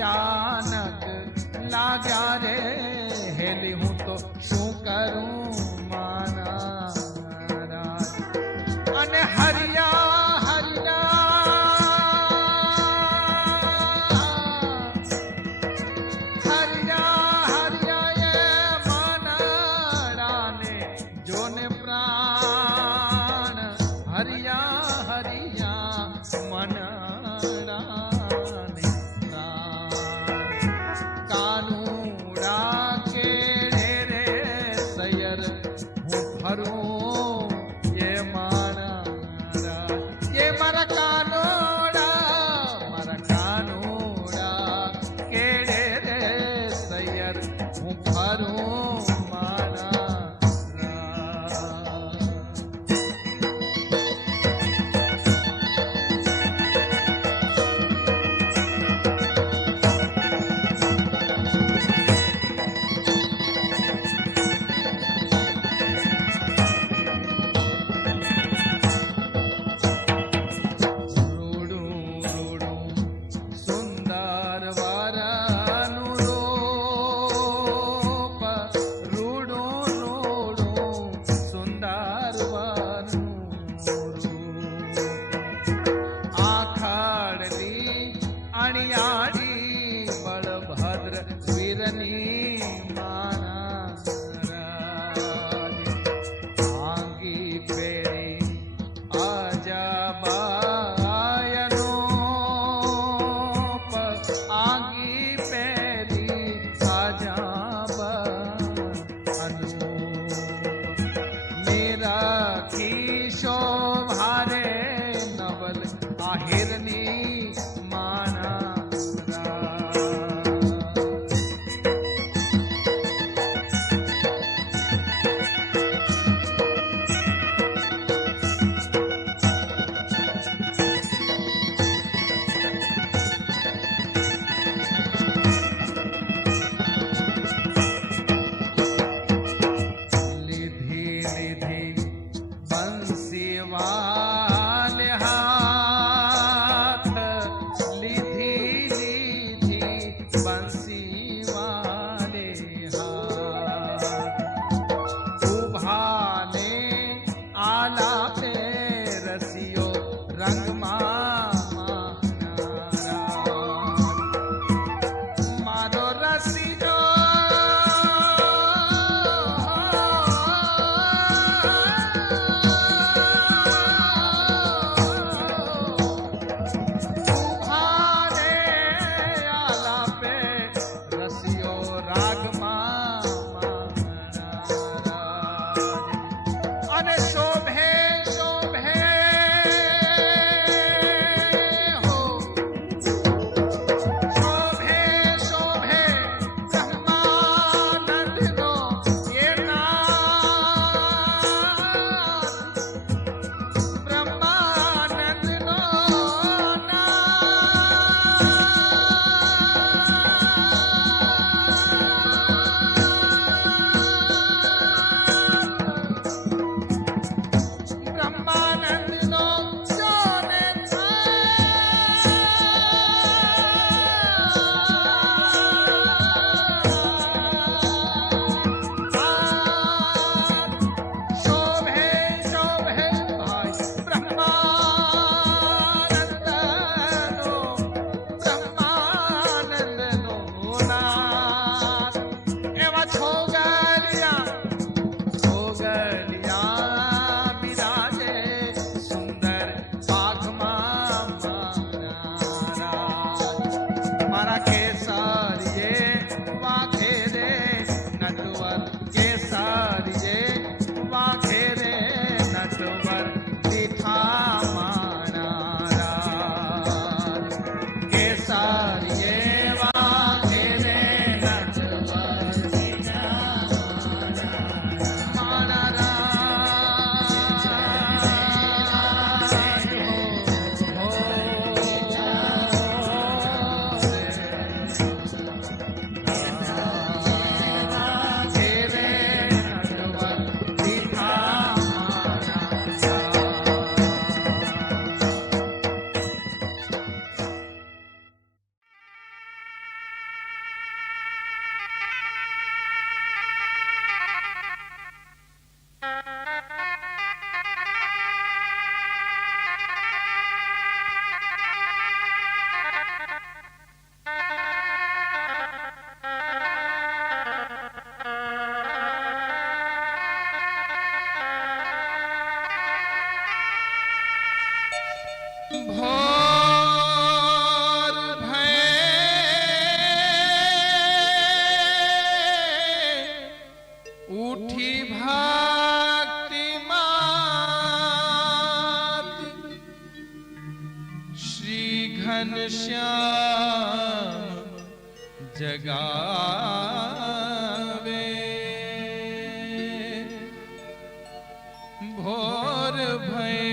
અચાનક લાગ્યા રે હેલી હું તો શું કરું માના Thank you. भोर भय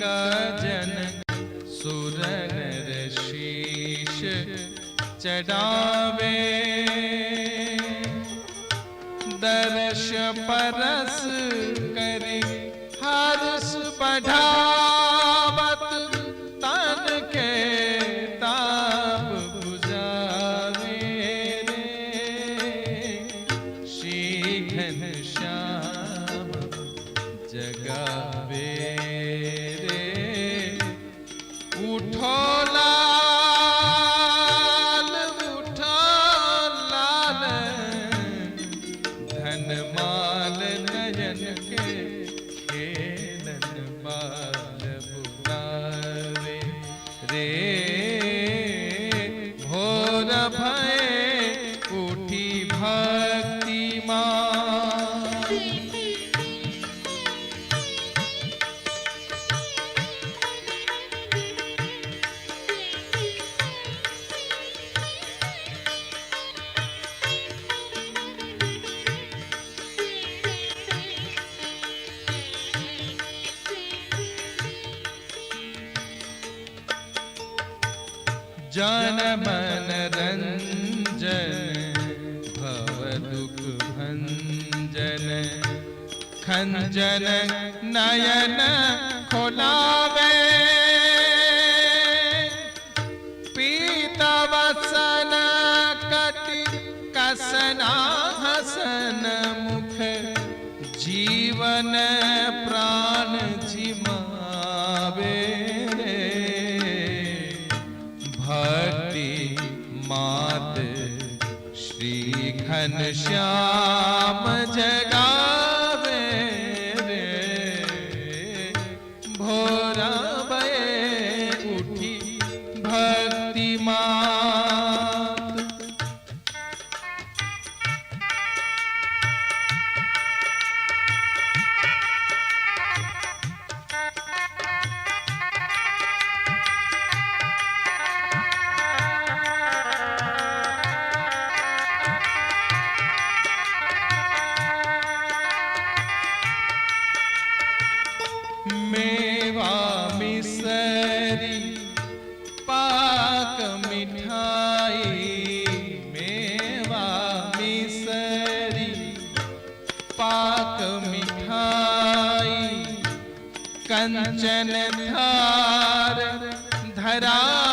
रसिका जन सुरन शीश चढ़ावे जन मन रंजन भव दुख भंजन खंजन नयन खोलावे भक्ति मा തരാ